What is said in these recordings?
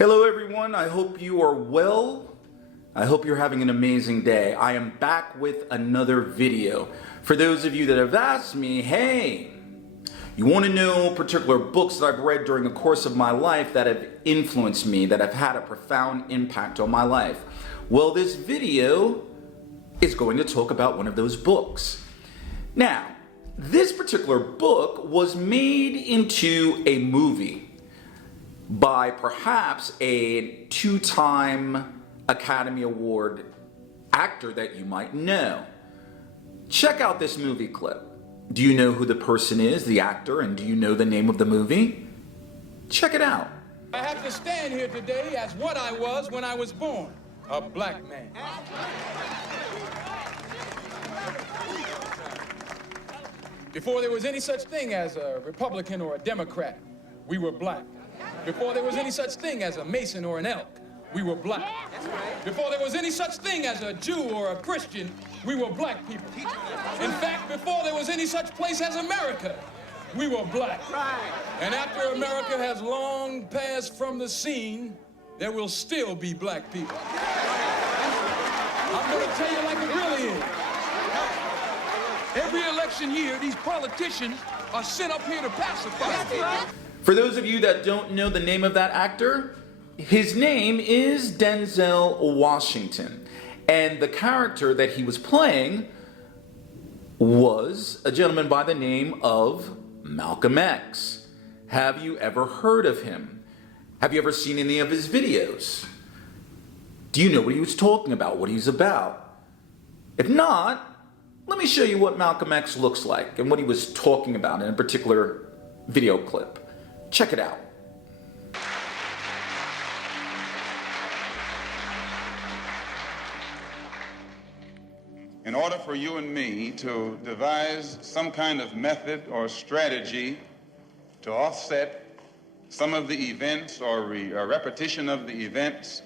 Hello everyone, I hope you are well. I hope you're having an amazing day. I am back with another video. For those of you that have asked me, hey, you want to know particular books that I've read during the course of my life that have influenced me, that have had a profound impact on my life? Well, this video is going to talk about one of those books. Now, this particular book was made into a movie by perhaps a two-time Academy Award actor that you might know. Check out this movie clip. Do you know who the person is, the actor, and do you know the name of the movie? Check it out. I have to stand here today as what I was when I was born, a black man. Before there was any such thing as a Republican or a Democrat, we were black. Before there was any such thing as a Mason or an Elk, we were black. Before there was any such thing as a Jew or a Christian, we were black people. In fact, before there was any such place as America, we were black. And after America has long passed from the scene, there will still be black people. I'm going to tell you like it really is. Every election year, these politicians are sent up here to pacify. For those of you that don't know the name of that actor, his name is Denzel Washington. And the character that he was playing was a gentleman by the name of Malcolm X. Have you ever heard of him? Have you ever seen any of his videos? Do you know what he was talking about, what he's about? If not, let me show you what Malcolm X looks like and what he was talking about in a particular video clip. Check it out. In order for you and me to devise some kind of method or strategy to offset some of the events or a repetition of the events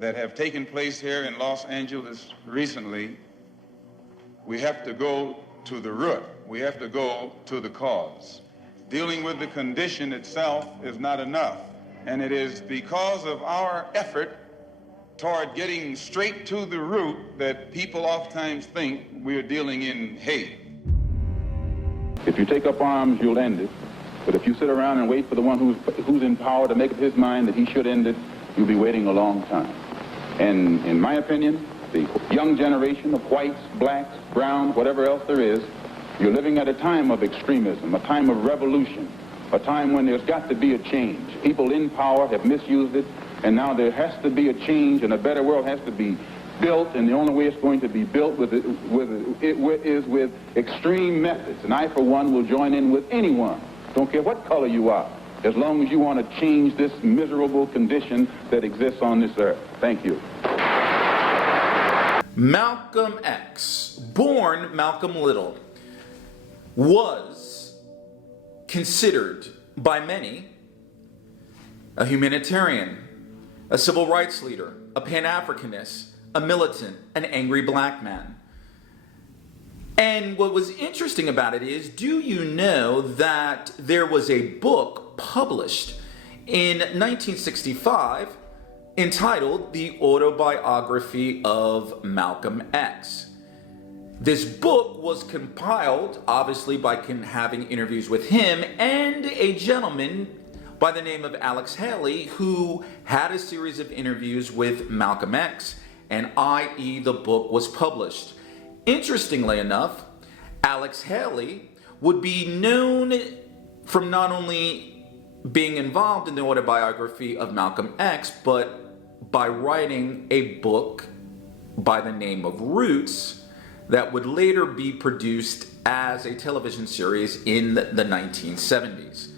that have taken place here in Los Angeles recently, we have to go to the root. We have to go to the cause. Dealing with the condition itself is not enough. And it is because of our effort toward getting straight to the root that people oftentimes think we're dealing in hate. If you take up arms, you'll end it. But if you sit around and wait for the one who's in power to make up his mind that he should end it, you'll be waiting a long time. And in my opinion, the young generation of whites, blacks, browns, whatever else there is, you're living at a time of extremism, a time of revolution, a time when there's got to be a change. People in power have misused it, and now there has to be a change, and a better world has to be built, and the only way it's going to be built is with extreme methods. And I, for one, will join in with anyone, don't care what color you are, as long as you want to change this miserable condition that exists on this earth. Thank you. Malcolm X, born Malcolm Little, was considered by many a humanitarian, a civil rights leader, a Pan-Africanist, a militant, an angry black man. And what was interesting about it is, do you know that there was a book published in 1965 entitled The Autobiography of Malcolm X? This book was compiled, obviously, by having interviews with him and a gentleman by the name of Alex Haley, who had a series of interviews with Malcolm X, and i.e. the book was published. Interestingly enough, Alex Haley would be known from not only being involved in the autobiography of Malcolm X, but by writing a book by the name of Roots, that would later be produced as a television series in the 1970s.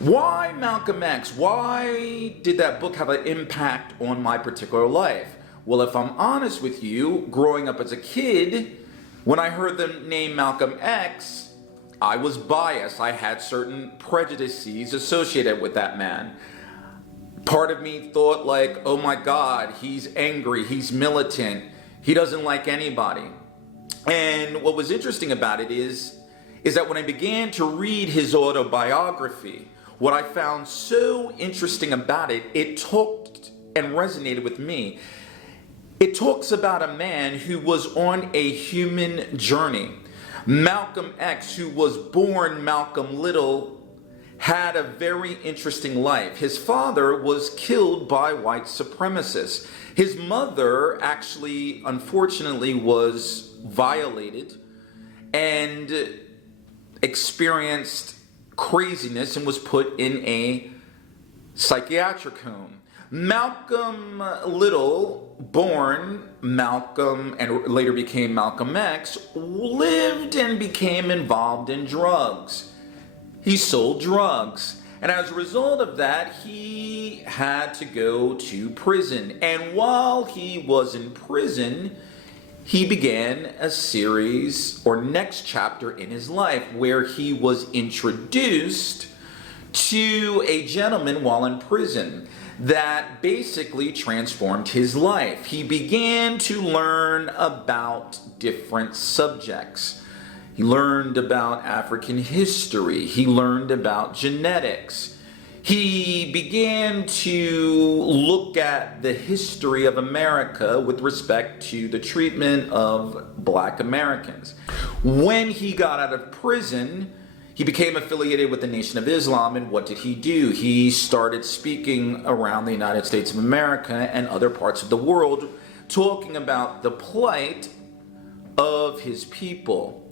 Why Malcolm X? Why did that book have an impact on my particular life? Well, if I'm honest with you, growing up as a kid, when I heard the name Malcolm X, I was biased. I had certain prejudices associated with that man. Part of me thought like, oh my God, he's angry, he's militant, he doesn't like anybody. And what was interesting about it is that when I began to read his autobiography, what I found so interesting about it, it talked and resonated with me. It talks about a man who was on a human journey. Malcolm X, who was born Malcolm Little, had a very interesting life. His father was killed by white supremacists. His mother actually, unfortunately, was violated and experienced craziness and was put in a psychiatric home. Malcolm Little, born Malcolm and later became Malcolm X, lived and became involved in drugs. He sold drugs. And as a result of that, he had to go to prison. And while he was in prison, he began a series or next chapter in his life where he was introduced to a gentleman while in prison that basically transformed his life. He began to learn about different subjects. He learned about African history. He learned about genetics. He began to look at the history of America with respect to the treatment of Black Americans. When he got out of prison, he became affiliated with the Nation of Islam, and what did he do? He started speaking around the United States of America and other parts of the world, talking about the plight of his people.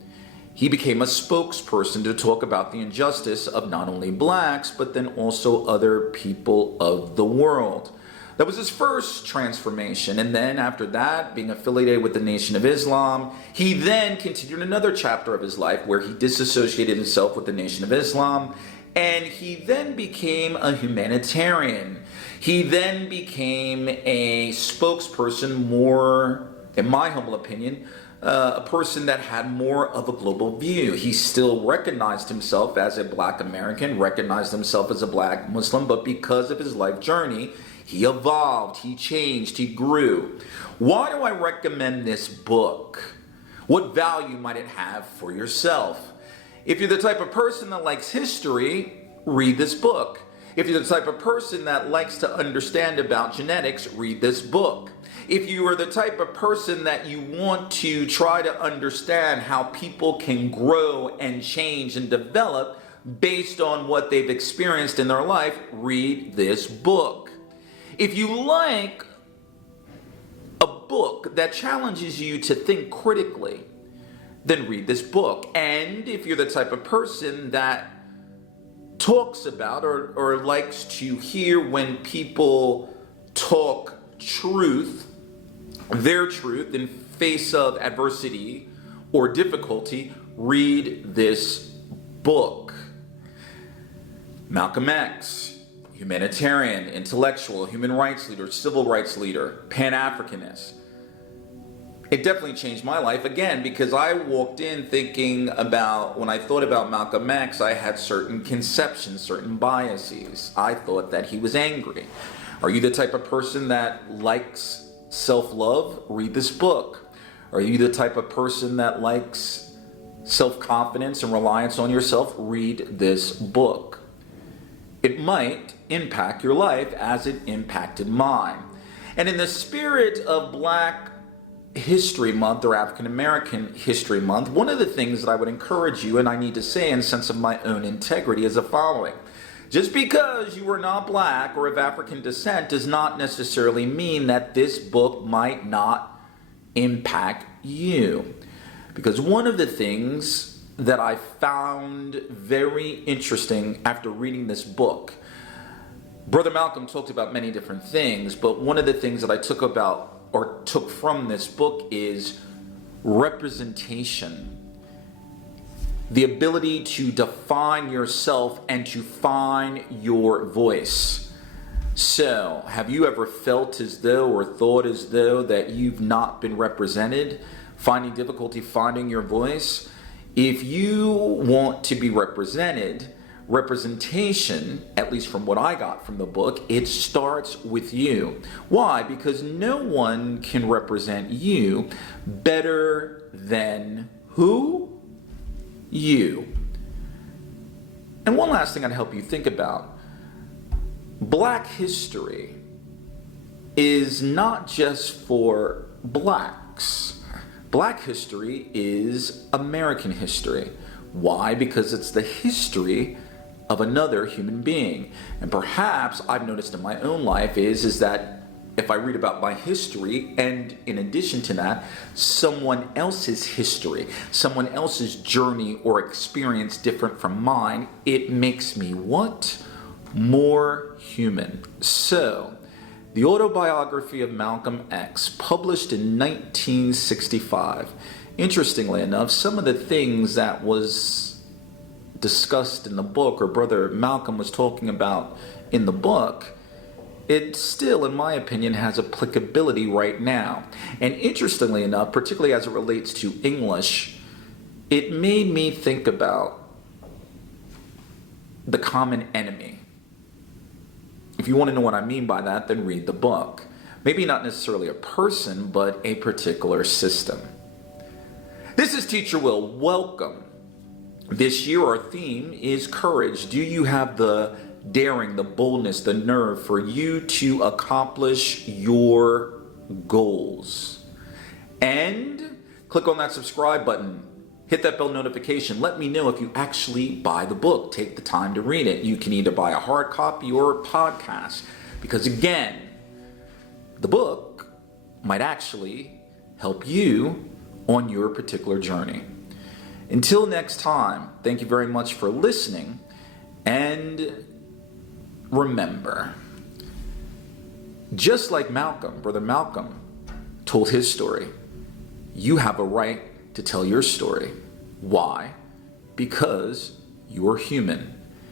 He became a spokesperson to talk about the injustice of not only blacks, but then also other people of the world. That was his first transformation. And then after that, being affiliated with the Nation of Islam, he then continued another chapter of his life where he disassociated himself with the Nation of Islam. And he then became a humanitarian. He then became a spokesperson, more, in my humble opinion, a person that had more of a global view. He still recognized himself as a Black American, recognized himself as a Black Muslim, but because of his life journey, he evolved, he changed, he grew. Why do I recommend this book? What value might it have for yourself? If you're the type of person that likes history, read this book. If you're the type of person that likes to understand about genetics, read this book. If you are the type of person that you want to try to understand how people can grow and change and develop based on what they've experienced in their life, read this book. If you like a book that challenges you to think critically, then read this book. And if you're the type of person that talks about or likes to hear when people talk truth, their truth in face of adversity or difficulty, read this book. Malcolm X, humanitarian, intellectual, human rights leader, civil rights leader, Pan-Africanist. It definitely changed my life, again, because I walked in thinking about, when I thought about Malcolm X, I had certain conceptions, certain biases. I thought that he was angry. Are you the type of person that likes self-love? Read this book. Are you the type of person that likes self-confidence and reliance on yourself? Read this book. It might impact your life as it impacted mine. And in the spirit of Black History Month or African American History Month, one of the things that I would encourage you, and I need to say in sense of my own integrity, is the following. Just because you are not Black or of African descent does not necessarily mean that this book might not impact you. Because one of the things that I found very interesting after reading this book, Brother Malcolm talked about many different things, but one of the things that I took from this book is representation. The ability to define yourself and to find your voice. So, have you ever felt as though or thought as though that you've not been represented? Finding difficulty finding your voice? If you want to be represented, representation, at least from what I got from the book, it starts with you. Why? Because no one can represent you better than who? You. And one last thing I'd help you think about. Black history is not just for blacks. Black history is American history. Why? Because it's the history of another human being. And perhaps I've noticed in my own life is that if I read about my history, and in addition to that, someone else's history, someone else's journey or experience different from mine, it makes me what? More human. So, the Autobiography of Malcom X, published in 1965. Interestingly enough, some of the things that was discussed in the book, or Brother Malcolm was talking about in the book, it still, in my opinion, has applicability right now. And interestingly enough, particularly as it relates to English, it made me think about the common enemy. If you want to know what I mean by that, then read the book. Maybe not necessarily a person, but a particular system. This is Teacher Will. Welcome. This year our theme is courage. Do you have the daring, the boldness, the nerve for you to accomplish your goals? And click on that subscribe button. Hit that bell notification. Let me know if you actually buy the book. Take the time to read it. You can either buy a hard copy or a podcast. Because again, the book might actually help you on your particular journey. Until next time, thank you very much for listening. And remember, just like Malcolm, Brother Malcolm, told his story, you have a right to tell your story. Why? Because you're human.